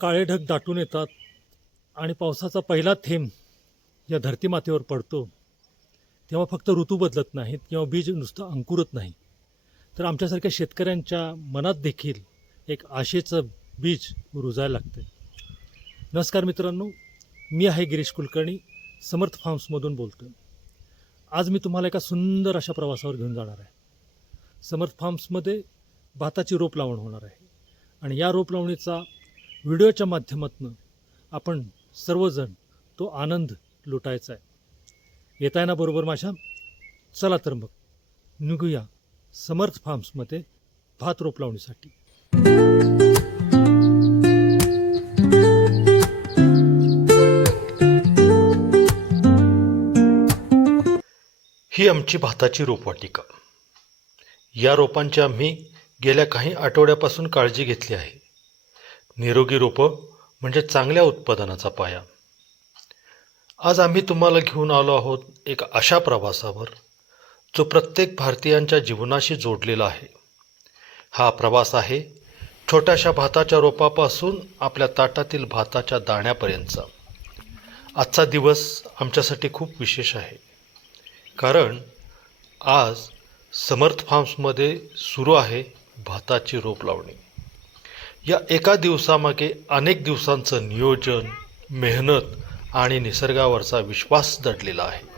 काळे ढग दाटून येतात आणि पावसाचा पहिला थेंब या धरती मातेवर पडतो, तेव्हा फक्त ऋतू बदलत नाहीत किंवा बीज नुसतं अंकुरत नाही, तर आमच्यासारख्या शेतकऱ्यांच्या मनात देखील एक आशेचं बीज रुजायला लागते. नमस्कार मित्रांनो, मी आहे गिरीश कुलकर्णी, समर्थ फार्म्समधून बोलतो. आज मी तुम्हाला एका सुंदर अशा प्रवासावर घेऊन जाणार आहे. समर्थ फार्म्समध्ये भाताची रोप लावण होणार आहे आणि या रोप लावणीचा व्हिडिओच्या माध्यमातून आपण सर्वजण तो आनंद लुटायचा आहे. येत आहे ना बरोबर माझ्या? चला तर मग निघूया समर्थ फार्म्समध्ये भात रोप लावणीसाठी. ही आमची भाताची रोपवाटिका. या रोपांची आम्ही गेल्या काही आठवड्यापासून काळजी घेतली आहे. निरोगी रोपं म्हणजे चांगल्या उत्पादनाचा पाया. आज आम्ही तुम्हाला घेऊन आलो आहोत एक अशा प्रवासावर जो प्रत्येक भारतीयांच्या जीवनाशी जोडलेला आहे. हा प्रवास आहे छोट्याशा भाताच्या रोपापासून आपल्या ताटातील भाताच्या दाण्यापर्यंतचा. आजचा दिवस आमच्यासाठी खूप विशेष आहे, कारण आज समर्थ फार्म्समध्ये सुरू आहे भाताची रोप लावणी. या एका दिवसामागे अनेक दिवसांचं नियोजन, मेहनत आणि निसर्गावरचा विश्वास दडलेला आहे.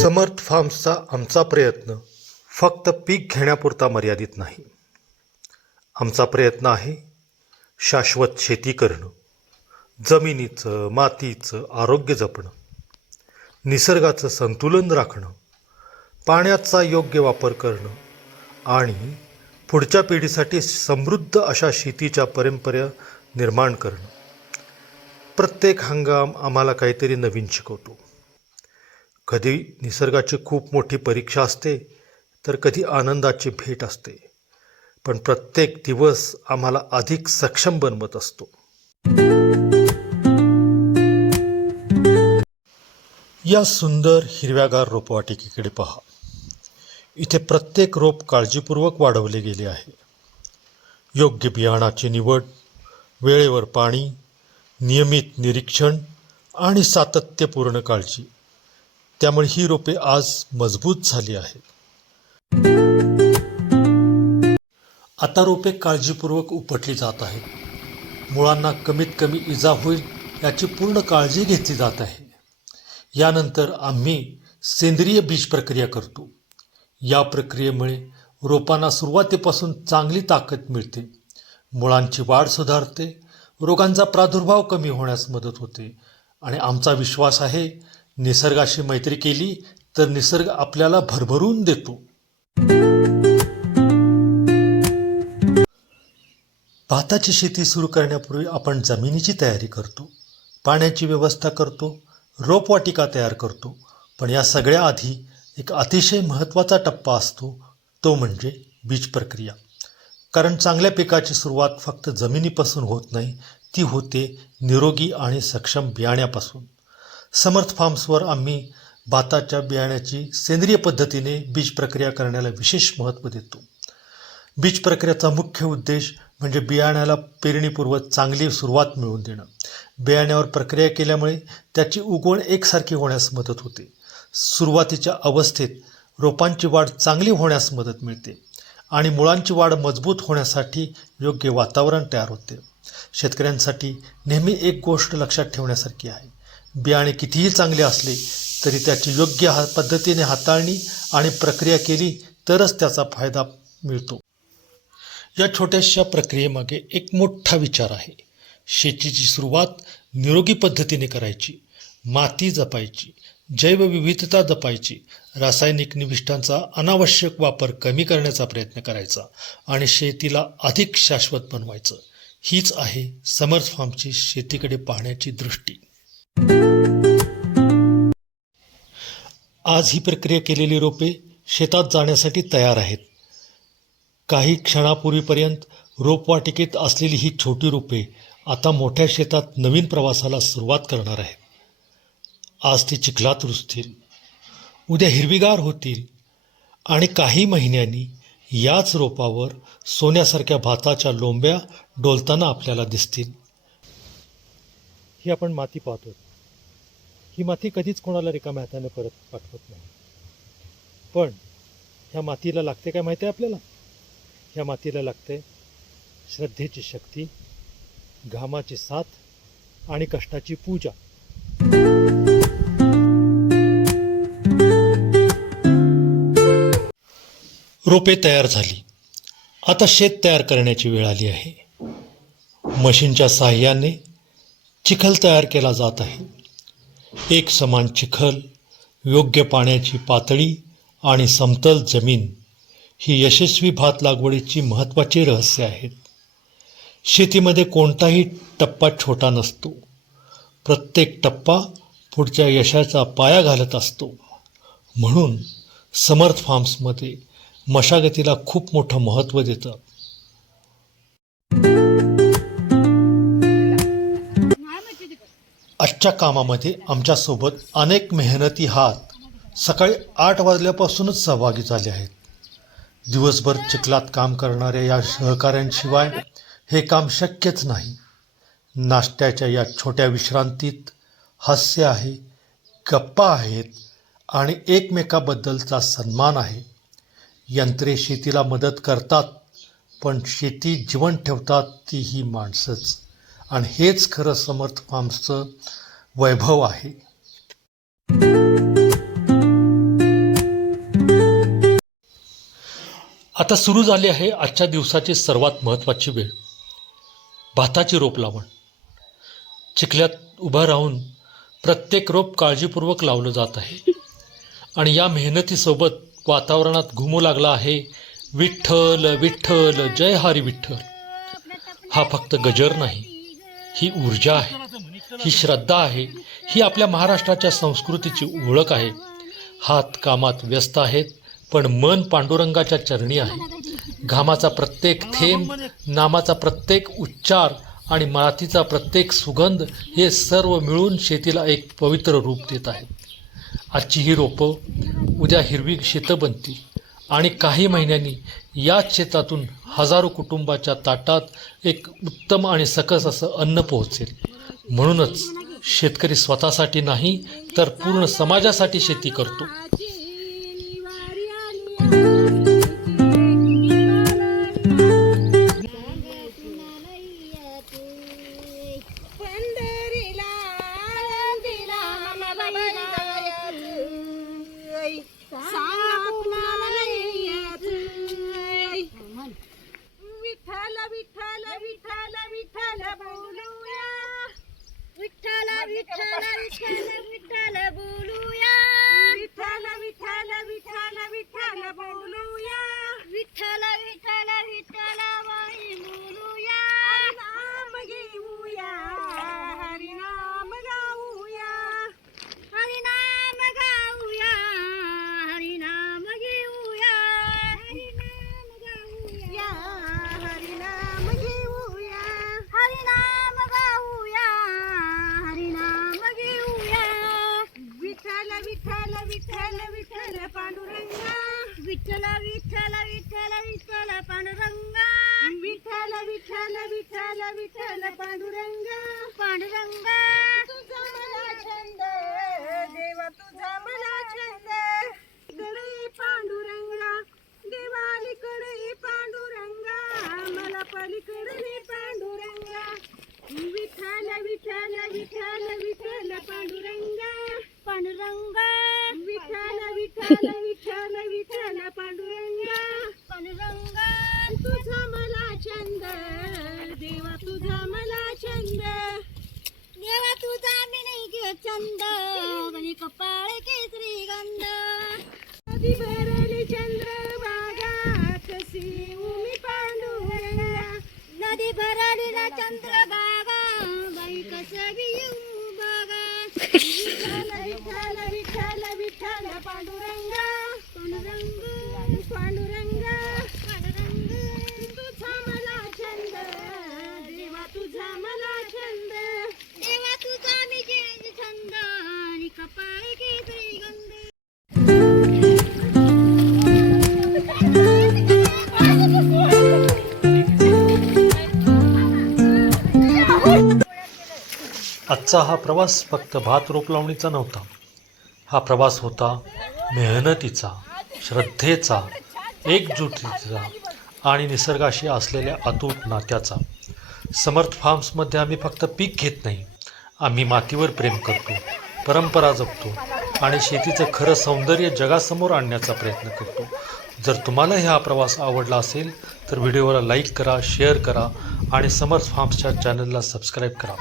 समर्थ फार्म्सचा आमचा प्रयत्न फक्त पीक घेण्यापुरता मर्यादित नाही. आमचा प्रयत्न आहे शाश्वत शेती करणं, जमिनीचं मातीचं आरोग्य जपणं, निसर्गाचं संतुलन राखणं, पाण्याचा योग्य वापर करणं आणि पुढच्या पिढीसाठी समृद्ध अशा शेतीच्या परंपरा निर्माण करणं. प्रत्येक हंगाम आम्हाला काहीतरी नवीन शिकवतो. कधी निसर्गाची खूप मोठी परीक्षा असते, तर कधी आनंदाची भेट असते, पण प्रत्येक दिवस आम्हाला अधिक सक्षम बनवत असतो. या सुंदर हिरव्यागार रोपवाटिकेकडे पहा. इथे प्रत्येक रोप काळजीपूर्वक वाढवले गेले आहे. योग्य बियाणाची निवड, वेळेवर पाणी, नियमित निरीक्षण आणि सातत्यपूर्ण काळजी, त्यामुळे ही रोपे आज मजबूत झाली आहेत. आता रोपे काळजीपूर्वक उपटली जात आहेत. मुळांना कमीत कमी इजा होईल याची पूर्ण काळजी घेतली जात आहे. यानंतर आम्ही सेंद्रिय बीज प्रक्रिया करतो. या प्रक्रियेमुळे रोपांना सुरुवातीपासून चांगली ताकद मिळते, मुळांची वाढ सुधारते, रोगांचा प्रादुर्भाव कमी होण्यास मदत होते आणि आमचा विश्वास आहे, निसर्गाशी मैत्री केली तर निसर्ग आपल्याला भरभरून देतो. भाताची शेती सुरू करण्यापूर्वी आपण जमिनीची तयारी करतो, पाण्याची व्यवस्था करतो, रोपवाटिका तयार करतो. पण या सगळ्या आधी एक अतिशय महत्त्वाचा टप्पा असतो, तो म्हणजे बीज प्रक्रिया. कारण चांगल्या पिकाची सुरुवात फक्त जमिनीपासून होत नाही, ती होते निरोगी आणि सक्षम बियाण्यापासून. समर्थ फार्म्सवर आम्ही भाताच्या बियाण्याची सेंद्रिय पद्धतीने बीज प्रक्रिया करण्याला विशेष महत्त्व देतो. बीज प्रक्रियेचा मुख्य उद्देश म्हणजे बियाण्याला पेरणीपूर्व चांगली सुरुवात मिळवून देणं. बियाण्यावर प्रक्रिया केल्यामुळे त्याची उगवण एकसारखी होण्यास मदत होते. सुरुवातीच्या अवस्थेत रोपांची वाढ चांगली होण्यास मदत मिळते आणि मुळांची वाढ मजबूत होण्यासाठी योग्य वातावरण तयार होते. शेतकऱ्यांसाठी नेहमी एक गोष्ट लक्षात ठेवण्यासारखी आहे. बियाणे कितीही चांगले असले तरी त्याची योग्य पद्धतीने हाताळणी आणि प्रक्रिया केली तरच त्याचा फायदा मिळतो. या छोट्याशा प्रक्रियेमागे एक मोठा विचार आहे. शेतीची सुरुवात निरोगी पद्धतीने करायची, माती जपायची, जैवविविधता जपायची, रासायनिक निविष्ठांचा अनावश्यक वापर कमी करण्याचा प्रयत्न करायचा आणि शेतीला अधिक शाश्वत बनवायचं. हीच आहे समर्थ फार्मची शेतीकडे पाहण्याची दृष्टी. आज ही प्रक्रिया केलेली रोपे शेतात जाण्यासाठी तयार आहेत. काही क्षणापूर्वीपर्यंत रोपवाटिकेत असलेली ही छोटी रोपे आता मोठ्या शेतात नवीन प्रवासाला सुरुवात करणार आहेत. आज ती चिखलात रुजतील, उद्या हिरवीगार होतील आणि काही महिन्यांनी याच रोपावर सोन्यासारख्या भाताच्या लोंब्या डोलताना आपल्याला दिसतील. ही आपण माती पाहतो. ही माती कधीच कोणाला रिकाम्या हाताने परत पाठवत नाही. पण ह्या मातीला लागते काय माहिती आहे आपल्याला? ह्या मातीला लागते श्रद्धेची शक्ती, घामाची साथ आणि कष्टाची पूजा. रोपे तयार झाली. आता शेत तयार करण्याची वेळ आली आहे. मशीनच्या साहाय्याने चिखल तयार केला जात आहे. एक समान चिखल, योग्य पाण्याची पातळी आणि समतल जमीन ही यशस्वी भात लागवडीची महत्त्वाची रहस्य आहेत. शेतीमध्ये कोणताही टप्पा छोटा नसतो. प्रत्येक टप्पा पुढच्या यशाचा पाया घालत असतो. म्हणून समर्थ फार्म्समध्ये मशागतीला खूप मोठं महत्त्व देतात. आजच्या कामामध्ये आमच्यासोबत अनेक मेहनती हात सकाळी 8 वाजल्यापासूनच सहभागी झाले आहेत. दिवसभर चिखलात काम करणाऱ्या या सहकाऱ्यांशिवाय हे काम शक्यच नाही. नाश्त्याच्या या छोट्या विश्रांतीत हास्य आहे, गप्पा आहेत आणि एकमेकाबद्दलचा सन्मान आहे. यंत्रे शेतीला मदत करतात, पण शेती जिवंत ठेवतात ती ही माणसंच. आणि हेच खरं समर्थ फार्म्सचं वैभव आहे. आता सुरू झाली आहे आजच्या दिवसाची सर्वात महत्त्वाची वेळ, भाताची रोप लावण. चिखल्यात उभं राहून प्रत्येक रोप काळजीपूर्वक लावलं जात आहे. आणि या मेहनतीसोबत वातावरणात घुमू लागला आहे विठ्ठल विठ्ठल जय हरी विठ्ठल. हा फक्त गजर नाही, ही ऊर्जा आहे, ही श्रद्धा आहे, ही आपल्या महाराष्ट्राच्या संस्कृतीची ओळख आहे. हात कामात व्यस्त आहेत, पण मन पांडुरंगाच्या चरणी आहे. घामाचा प्रत्येक थेंब, नामाचा प्रत्येक उच्चार आणि मातीचा प्रत्येक सुगंध हे सर्व मिळून शेतीला एक पवित्र रूप देत आहेत. आजची ही रोपं उद्या हिरवी शेतं बनतील आणि काही महिन्यांनी याच शेतातून हजारो कुटुंबाच्या ताटात एक उत्तम आणि सकस असं अन्न पोहोचेल. म्हणूनच शेतकरी स्वतःसाठी नाही तर पूर्ण समाजासाठी शेती करतो. विठ्ठल विठ्ठल विठ्ठल विठ्ठल बोलूया, विठ्ठल विठ्ठल विठ्ठल विठ्ठल बोलूया, विठ्ठल विठ्ठल विठ्ठल बाई बोलूया, नाम घेऊया, हरिनाम गाऊया, हरिनाम गाऊया, हरिनाम घेऊया, हरिनाम गाऊया, हरिनाम घेऊया, हरिनाम गाऊया, हरिनाम घेऊया. विठ्ठल विठ्ठल विठ्ठल विठ्ठल पांडुरंगा, विठ्ठल विठ्ठल विठ्ठल विठ्ठल पांडुरंगा, विठ्ठल विठ्ठल विठ्ठल विठ्ठल पांडुरंगा, पांडुरंगा तुझा मला छंद, देवा तुझा मला छंद, कडे पांडुरंगा, देवालीकडे पांडुरंगा, मला पलीकडे पांडुरंगा, विठ्ठल विठ्ठल विठ्ठल विठ्ठल पांडुरंगा, पांडुरंगा विठ्ठल विठ्ठल विठ्ठल विठ्ठल पांडुरंगा, पांडुरंगा तुझा मला छंद, देवा तुझा मला छंद, देवा तुझा मी नाही घे छंद, गणी कपाळ केसरी गंध, नदी भरली चंद्रभागा, कशी उमी पांडुरंगा, नदी भरली ना चंद्रभागा, बाई कसं येऊ बघा, विठ्ठल विठ्ठल विठ्ठल विठ्ठल पांडुरंगा, पांडुरंग पांडुरंग पांडुरंग तुझा मला छंद, देवा तुझा मला छंद, देवा तुझा मी घे छंद, आणि कपाळ केसरी गंध. आजचा हा प्रवास फक्त भात रोप लावणीचा नव्हता. हा प्रवास होता मेहनतीचा, श्रद्धेचा, एकजुटीचा आणि निसर्गाशी असलेल्या अतूट नात्याचा. समर्थ फार्म्समध्ये आम्ही फक्त पीक घेत नाही, आम्ही मातीवर प्रेम करतो, परंपरा जपतो आणि शेतीचं खरं सौंदर्य जगासमोर आणण्याचा प्रयत्न करतो. जर तुम्हालाही हा प्रवास आवडला असेल तर व्हिडिओला लाईक करा, शेअर करा आणि समर्थ फार्म्सच्या चॅनलला सबस्क्राईब करा.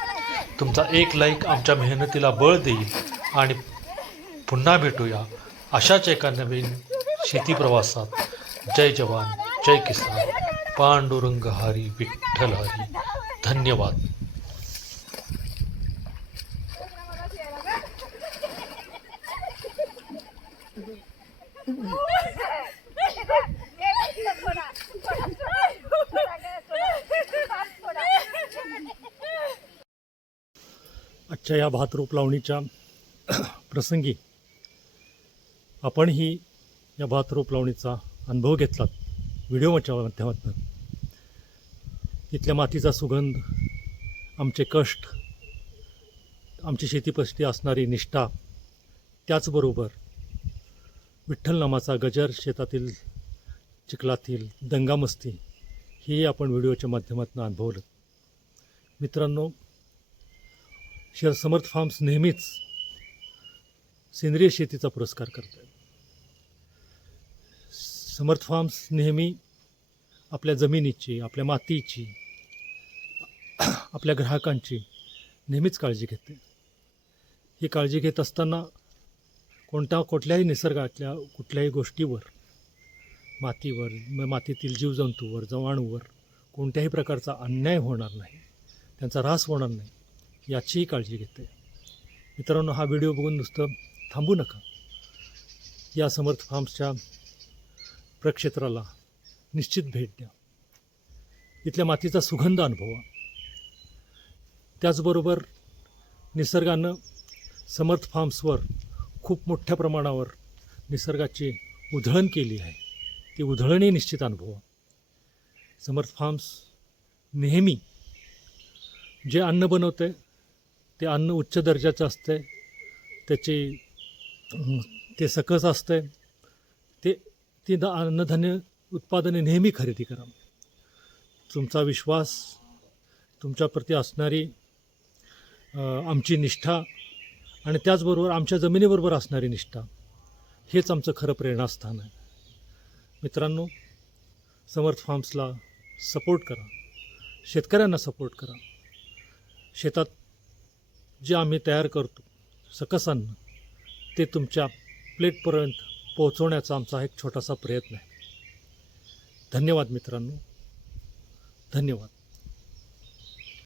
तुमचा एक लाईक आमच्या मेहनतीला बळ देईल आणि पुन्हा भेटूया अशाच एका नवीन शेती प्रवासात. जय जवान, जय किसान, पांडुरंग हरी, विठ्ठल हरी. धन्यवाद. आजच्या या भात रोप लावणीच्या प्रसंगी आपणही या भात रोप लावणीचा अनुभव घेतलात व्हिडिओच्या माध्यमातून. इथल्या मातीचा सुगंध, आमचे कष्ट, आमची शेतीप्रती असणारी निष्ठा, त्याचबरोबर विठ्ठल नामाचा गजर, शेतातील चिखलातील दंगामस्ती, ही आपण व्हिडिओच्या माध्यमातून अनुभवलं. मित्रांनो, समर्थ फार्म्स नेहमीच सेंद्रिय शेतीचा पुरस्कार करत आहे. समर्थ फार्म्स नेहमी आपल्या जमिनीची, आपल्या मातीची, आपल्या ग्राहकांची नेहमीच काळजी घेते. ही काळजी घेत असताना कुठल्याही निसर्गातल्या कुठल्याही गोष्टीवर, मातीवर, मातीतील जीवजंतूवर, जमाणूवर कोणत्याही प्रकारचा अन्याय होणार नाही, त्यांचा ऱ्हास होणार नाही, याचीही काळजी घेते. मित्रांनो, हा व्हिडिओ बघून नुसतं थांबू नका. या समर्थ फार्म्सच्या प्रक्षेत्राला निश्चित भेट द्या. इथल्या मातीचा सुगंध अनुभवा. त्याचबरोबर निसर्गानं समर्थ फार्म्सवर खूप मोठ्या प्रमाणावर निसर्गाची उधळण केली आहे. ती उधळणही निश्चित अनुभवा. समर्थ फार्म्स नेहमी जे अन्न बनवते ते अन्न उच्च दर्जाचं असते, ते सकस असते. ती अन्नधान्य उत्पादने नेहमी खरेदी करा. तुमचा विश्वास, तुमच्याप्रती असणारी आमची निष्ठा आणि त्याचबरोबर आमच्या जमिनीबरोबर असणारी निष्ठा, हेच आमचं खरं प्रेरणास्थान आहे. मित्रांनो, समर्थ फार्म्सला सपोर्ट करा, शेतकऱ्यांना सपोर्ट करा. शेतात जे आम्ही तयार करतो सकस अन्न, ते तुमच्या प्लेटपर्यंत पोहोचवण्याचा आमचा एक छोटासा प्रयत्न आहे. धन्यवाद मित्रांनो, धन्यवाद.